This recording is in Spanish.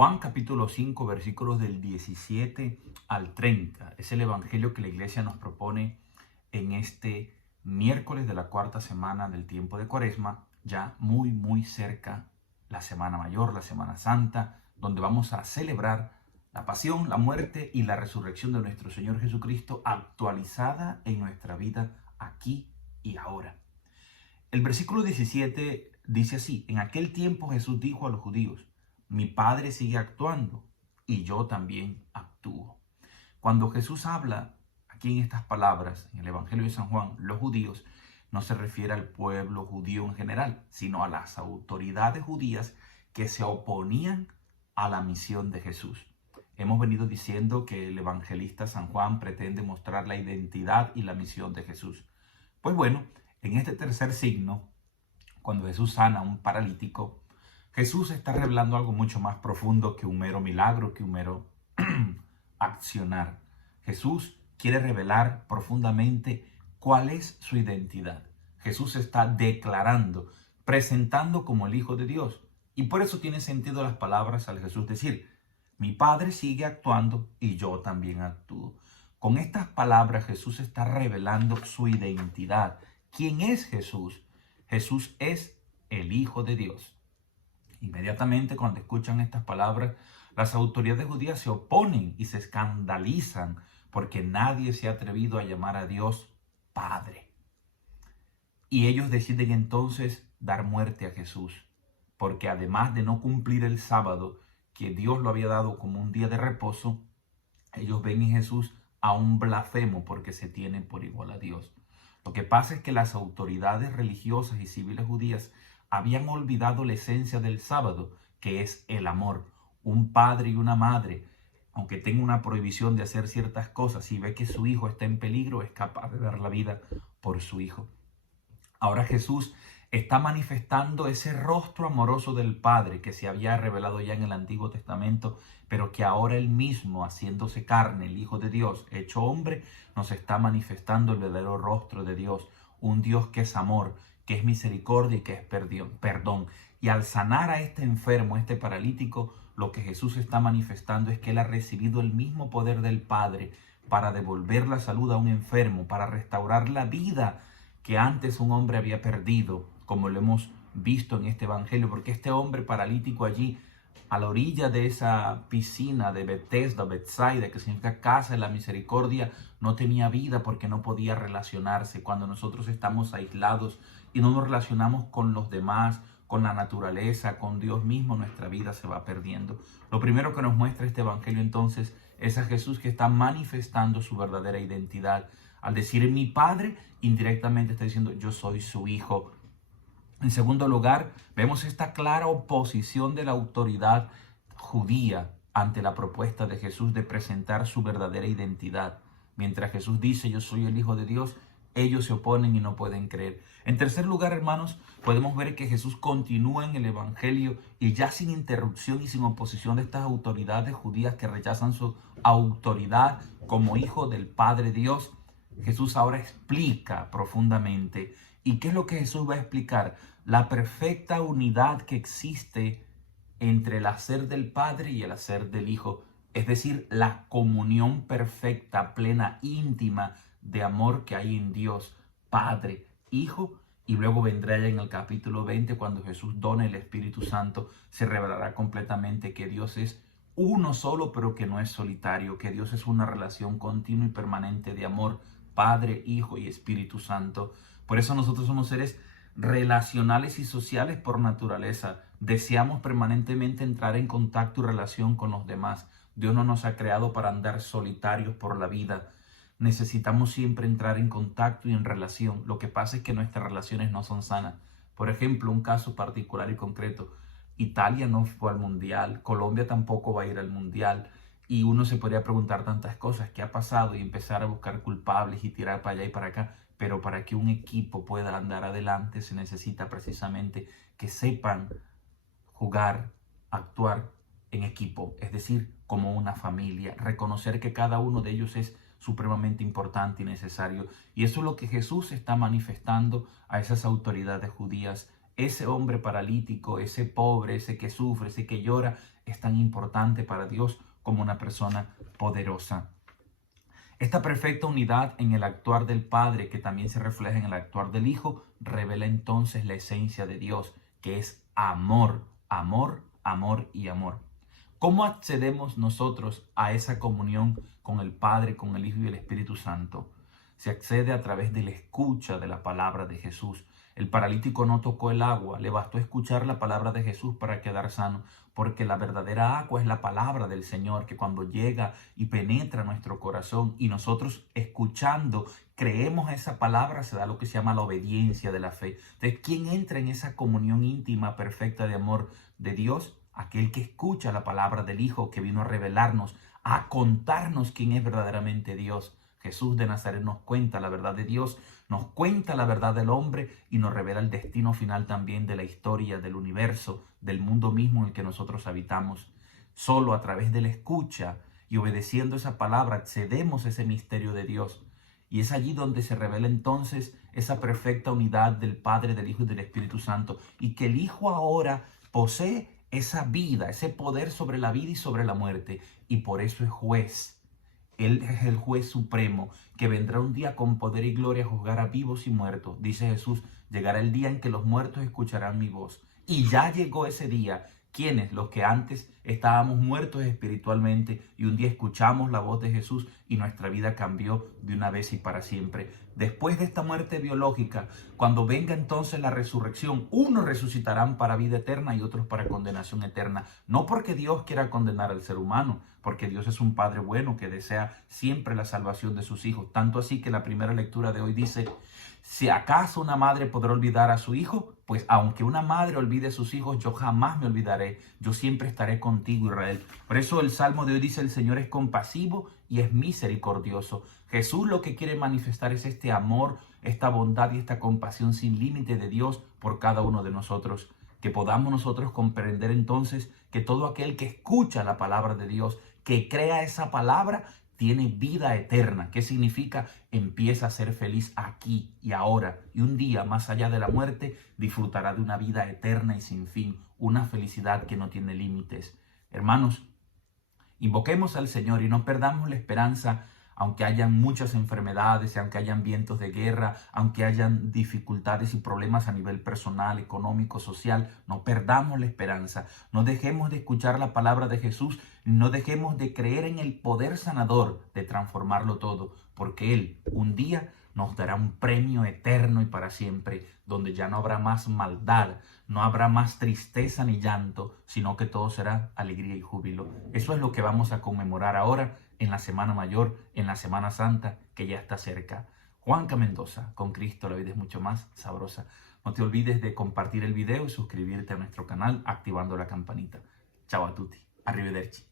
Juan capítulo 5, versículos del 17 al 30. Es el evangelio que la iglesia nos propone en este miércoles de la cuarta semana del tiempo de Cuaresma, ya muy cerca la Semana Mayor, la Semana Santa, donde vamos a celebrar la pasión, la muerte y la resurrección de nuestro Señor Jesucristo actualizada en nuestra vida aquí y ahora. El versículo 17 dice así: en aquel tiempo Jesús dijo a los judíos: mi Padre sigue actuando y yo también actúo. Cuando Jesús habla aquí en estas palabras, en el Evangelio de San Juan, los judíos, no se refiere al pueblo judío en general, sino a las autoridades judías que se oponían a la misión de Jesús. Hemos venido diciendo que el evangelista San Juan pretende mostrar la identidad y la misión de Jesús. Pues bueno, en este tercer signo, cuando Jesús sana a un paralítico, Jesús está revelando algo mucho más profundo que un mero milagro, que un mero accionar. Jesús quiere revelar profundamente cuál es su identidad. Jesús está declarando, presentando como el Hijo de Dios. Y por eso tiene sentido las palabras al Jesús decir: mi Padre sigue actuando y yo también actúo. Con estas palabras Jesús está revelando su identidad. ¿Quién es Jesús? Jesús es el Hijo de Dios. Inmediatamente cuando escuchan estas palabras, las autoridades judías se oponen y se escandalizan porque nadie se ha atrevido a llamar a Dios Padre. Y ellos deciden entonces dar muerte a Jesús, porque además de no cumplir el sábado, que Dios lo había dado como un día de reposo, ellos ven en Jesús a un blasfemo porque se tiene por igual a Dios. Lo que pasa es que las autoridades religiosas y civiles judías habían olvidado la esencia del sábado, que es el amor. Un padre y una madre, aunque tenga una prohibición de hacer ciertas cosas, si ve que su hijo está en peligro, es capaz de dar la vida por su hijo. Ahora Jesús está manifestando ese rostro amoroso del Padre que se había revelado ya en el Antiguo Testamento, pero que ahora él mismo, haciéndose carne, el Hijo de Dios, hecho hombre, nos está manifestando el verdadero rostro de Dios, un Dios que es amor, que es misericordia y que es perdón. Y al sanar a este enfermo, a este paralítico, lo que Jesús está manifestando es que él ha recibido el mismo poder del Padre para devolver la salud a un enfermo, para restaurar la vida que antes un hombre había perdido, como lo hemos visto en este evangelio, porque este hombre paralítico allí, a la orilla de esa piscina de Bethesda, Bethsaida, que significa casa de la misericordia, no tenía vida porque no podía relacionarse. Cuando nosotros estamos aislados y no nos relacionamos con los demás, con la naturaleza, con Dios mismo, nuestra vida se va perdiendo. Lo primero que nos muestra este evangelio entonces es a Jesús que está manifestando su verdadera identidad. Al decir mi Padre, indirectamente está diciendo yo soy su Hijo. En segundo lugar, vemos esta clara oposición de la autoridad judía ante la propuesta de Jesús de presentar su verdadera identidad. Mientras Jesús dice yo soy el Hijo de Dios, ellos se oponen y no pueden creer. En tercer lugar, hermanos, podemos ver que Jesús continúa en el evangelio y ya sin interrupción y sin oposición de estas autoridades judías que rechazan su autoridad como Hijo del Padre Dios. Jesús ahora explica profundamente. ¿Y qué es lo que Jesús va a explicar? La perfecta unidad que existe entre el hacer del Padre y el hacer del Hijo. Es decir, la comunión perfecta, plena, íntima de amor que hay en Dios, Padre, Hijo. Y luego vendrá ya en el capítulo 20, cuando Jesús done el Espíritu Santo, se revelará completamente que Dios es uno solo, pero que no es solitario, que Dios es una relación continua y permanente de amor, Padre, Hijo y Espíritu Santo. Por eso nosotros somos seres relacionales y sociales por naturaleza. Deseamos permanentemente entrar en contacto y relación con los demás. Dios no nos ha creado para andar solitarios por la vida. Necesitamos siempre entrar en contacto y en relación. Lo que pasa es que nuestras relaciones no son sanas. Por ejemplo, un caso particular y concreto. Italia no fue al Mundial, Colombia tampoco va a ir al Mundial. Y uno se podría preguntar tantas cosas, ¿qué ha pasado? Y empezar a buscar culpables y tirar para allá y para acá. Pero para que un equipo pueda andar adelante se necesita precisamente que sepan jugar, actuar en equipo, es decir, como una familia, reconocer que cada uno de ellos es supremamente importante y necesario. Y eso es lo que Jesús está manifestando a esas autoridades judías ese hombre paralítico, ese pobre, ese que sufre, ese que llora, es tan importante para Dios como una persona poderosa. Esta perfecta unidad en el actuar del Padre, que también se refleja en el actuar del Hijo, revela entonces la esencia de Dios, que es amor, amor, amor y amor. ¿Cómo accedemos nosotros a esa comunión con el Padre, con el Hijo y el Espíritu Santo? Se accede a través de la escucha de la palabra de Jesús. El paralítico no tocó el agua, le bastó escuchar la palabra de Jesús para quedar sano, porque la verdadera agua es la palabra del Señor, que cuando llega y penetra nuestro corazón y nosotros escuchando, creemos esa palabra, se da lo que se llama la obediencia de la fe. Entonces, ¿quién entra en esa comunión íntima, perfecta de amor de Dios? Aquel que escucha la palabra del Hijo, que vino a revelarnos, a contarnos quién es verdaderamente Dios. Jesús de Nazaret nos cuenta la verdad de Dios, nos cuenta la verdad del hombre y nos revela el destino final también de la historia, del universo, del mundo mismo en el que nosotros habitamos. Solo a través de la escucha y obedeciendo esa palabra accedemos a ese misterio de Dios. Y es allí donde se revela entonces esa perfecta unidad del Padre, del Hijo y del Espíritu Santo. Y que el Hijo ahora posee esa vida, ese poder sobre la vida y sobre la muerte. Y por eso es juez. Él es el juez supremo que vendrá un día con poder y gloria a juzgar a vivos y muertos. Dice Jesús, llegará el día en que los muertos escucharán mi voz. Y ya llegó ese día. ¿Quiénes? Los que antes estábamos muertos espiritualmente y un día escuchamos la voz de Jesús y nuestra vida cambió de una vez y para siempre. Después de esta muerte biológica, cuando venga entonces la resurrección, unos resucitarán para vida eterna y otros para condenación eterna. No porque Dios quiera condenar al ser humano, porque Dios es un Padre bueno que desea siempre la salvación de sus hijos. Tanto así que la primera lectura de hoy dice, si acaso una madre podrá olvidar a su hijo, pues aunque una madre olvide a sus hijos, yo jamás me olvidaré. Yo siempre estaré contigo, Israel. Por eso el Salmo de hoy dice, el Señor es compasivo y es misericordioso. Jesús lo que quiere manifestar es este amor, esta bondad y esta compasión sin límite de Dios por cada uno de nosotros. Que podamos nosotros comprender entonces que todo aquel que escucha la palabra de Dios, que crea esa palabra, tiene vida eterna. ¿Qué significa? Empieza a ser feliz aquí y ahora. Y un día, más allá de la muerte, disfrutará de una vida eterna y sin fin. Una felicidad que no tiene límites. Hermanos, invoquemos al Señor y no perdamos la esperanza, aunque hayan muchas enfermedades, aunque hayan vientos de guerra, aunque hayan dificultades y problemas a nivel personal, económico, social, no perdamos la esperanza. No dejemos de escuchar la palabra de Jesús, no dejemos de creer en el poder sanador de transformarlo todo, porque Él un día nos dará un premio eterno y para siempre, donde ya no habrá más maldad, no habrá más tristeza ni llanto, sino que todo será alegría y júbilo. Eso es lo que vamos a conmemorar ahora en la Semana Mayor, en la Semana Santa, que ya está cerca. Juanca Mendoza, con Cristo la vida es mucho más sabrosa. No te olvides de compartir el video y suscribirte a nuestro canal activando la campanita. Ciao a tutti, arrivederci.